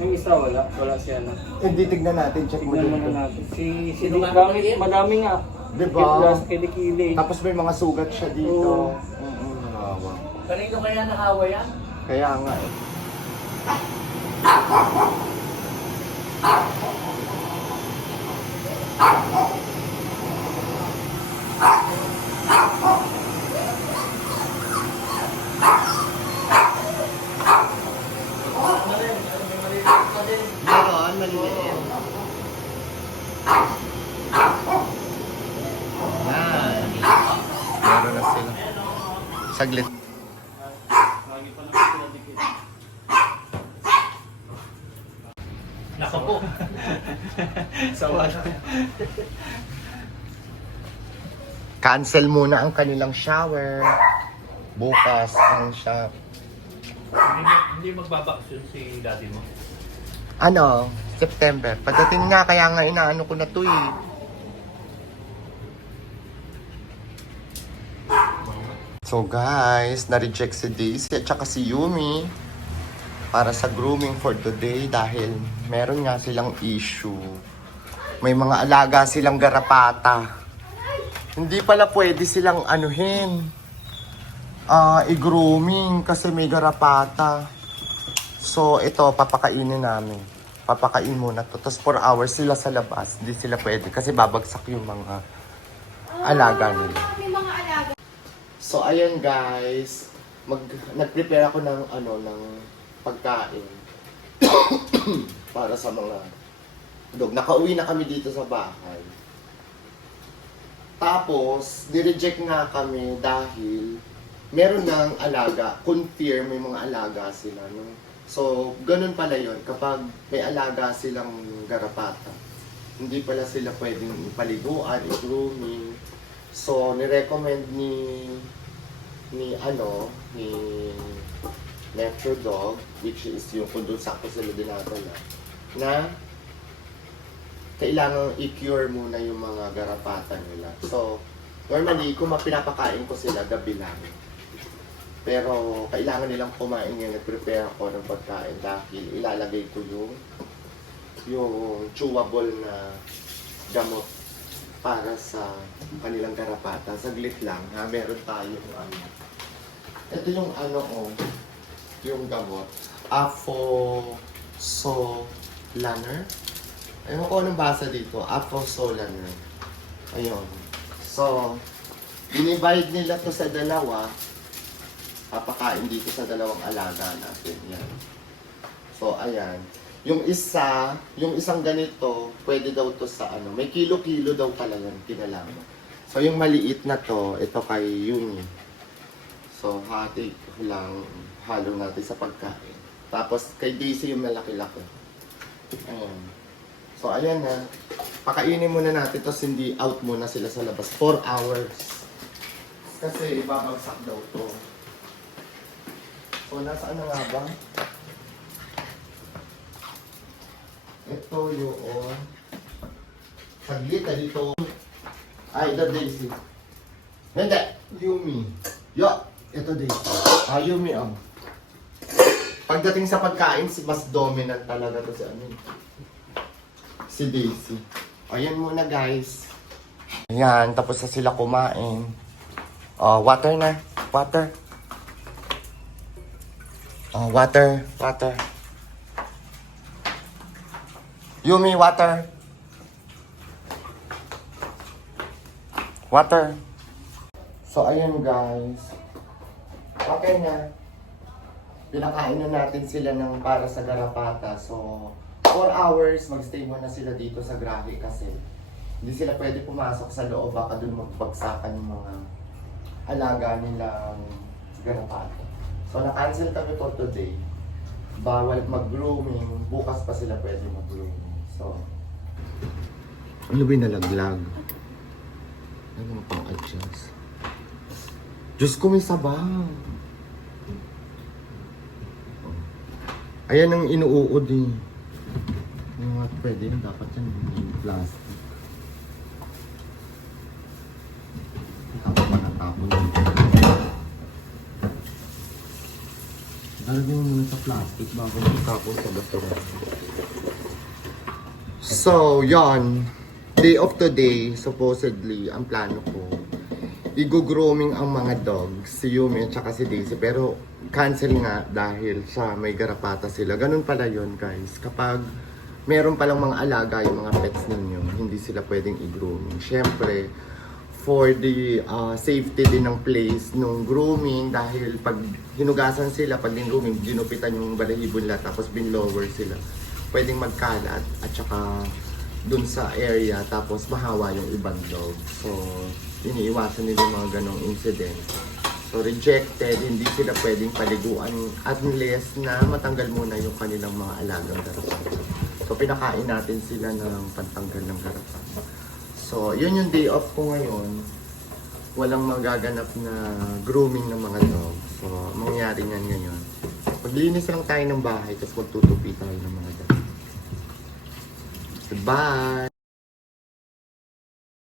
Yung isa wala, wala siya na. Eh, di tignan natin, check mo Tignan dito. muna natin. Si, si Sino Dick nga Gamit, maliit? madami nga. Diba? Kidlas, kilikili. Tapos may mga sugat siya dito. Oo. Mm-mm, nawawa. Kanino kaya nakawa yan? Kaya nga eh. Meron, maliliit. Yan. Meron na sila. Saglit. Nako po. Sawa Cancel muna ang kanilang shower. Bukas ang siya. hindi, hindi magbabaksun si daddy mo. Ano? September. Pagdating nga, kaya nga inaano ko na to eh. So guys, na-reject si Daisy at saka si Yumi para sa grooming for today dahil meron nga silang issue. May mga alaga silang garapata. Hindi pala pwede silang anuhin. Ah, i-grooming kasi may garapata. So, ito, papakainin namin. Papakain muna to. Tapos 4 hours sila sa labas. Hindi sila pwede kasi babagsak yung mga alaga nila. So, ayan guys. Mag, nag-prepare ako ng, ano, ng pagkain. para sa mga dog. Nakauwi na kami dito sa bahay. Tapos, nireject nga kami dahil meron ng alaga. Confirm, may mga alaga sila. No? So, ganun pala yon Kapag may alaga silang garapata, hindi pala sila pwedeng paliguan, i-grooming. So, nirecommend ni ni ano, ni Metro Dog, which is yung kung doon sakto sila dinadala, na kailangan i-cure muna yung mga garapata nila. So, normally, kung mapinapakain ko sila, gabi lang. Pero, kailangan nilang kumain ngayon. Nag-prepare ako ng pagkain dahil ilalagay ko yung yung chewable na gamot para sa kanilang garapata. Saglit lang, ha? Meron tayong ano. Ito yung ano, oh, yung gamot. Afo-solaner. Ayun ko anong basa dito. Afo-solaner. Ayun. So, dinivide nila to sa dalawa. Papakain dito sa dalawang alaga natin. Yan. So, ayan. Yung isa, yung isang ganito, pwede daw to sa ano, may kilo-kilo daw pala yan, kinalaman. So, yung maliit na to, ito kay Yumi. So, hati lang, halo natin sa pagkain. Tapos, kay Daisy yung malaki-laki. Ayan. So, ayan na. Pakainin muna natin, tapos hindi out muna sila sa labas. 4 hours. Kasi, ibabagsak daw to. So, nasaan na nga ba? Ito yung... Saglit na dito. Ay, ito Daisy. Hindi! Yumi. Yo! Ito Daisy. Ah, Yumi ang. Pagdating sa pagkain, si- mas dominant talaga to si ano. Si Daisy. Ayan muna guys. Ayan, tapos na sila kumain. Oh, water na. Water. Oh, water. Water. Yumi, water. Water. So, ayun guys. Okay na. Pinakain na natin sila ng para sa garapata. So, 4 hours, magstay muna sila dito sa grahe kasi hindi sila pwede pumasok sa loob. Baka dun magbagsakan yung mga alaga nilang garapata. So, na-cancel kami for today. Bawal mag-grooming. Bukas pa sila pwede mag-grooming. So, ano ba yung nalaglag? Ano pang adjust? Diyos ko, may sabaw. Ayan ang inuuod eh. Yung mga pwede yun, dapat yan. Yung plastic. Tapos pa natapon yun. Lalagyan mo muna sa plastic bago matapos sa basura. So, yon Day of today, supposedly, ang plano ko, i-grooming ang mga dogs, si Yumi at saka si Daisy. Pero, cancel nga dahil sa may garapata sila. Ganun pala yon guys. Kapag meron palang mga alaga yung mga pets ninyo, hindi sila pwedeng i-grooming. Siyempre, for the uh, safety din ng place nung grooming dahil pag hinugasan sila, pag din-grooming, ginupitan yung balahibo nila tapos binlower sila. Pwedeng magkalat at saka dun sa area tapos mahawa yung ibang dog. So, iniiwasan nila yung mga ganong incident. So, rejected, hindi sila pwedeng paliguan unless na matanggal muna yung kanilang mga alagang garapan. So, pinakain natin sila ng pantanggal ng garapan. So, yun yung day off ko ngayon. Walang magaganap na grooming ng mga dog. So, mangyayari yan ngayon. Maglinis lang tayo ng bahay, tapos magtutupi tayo ng mga dog. Goodbye!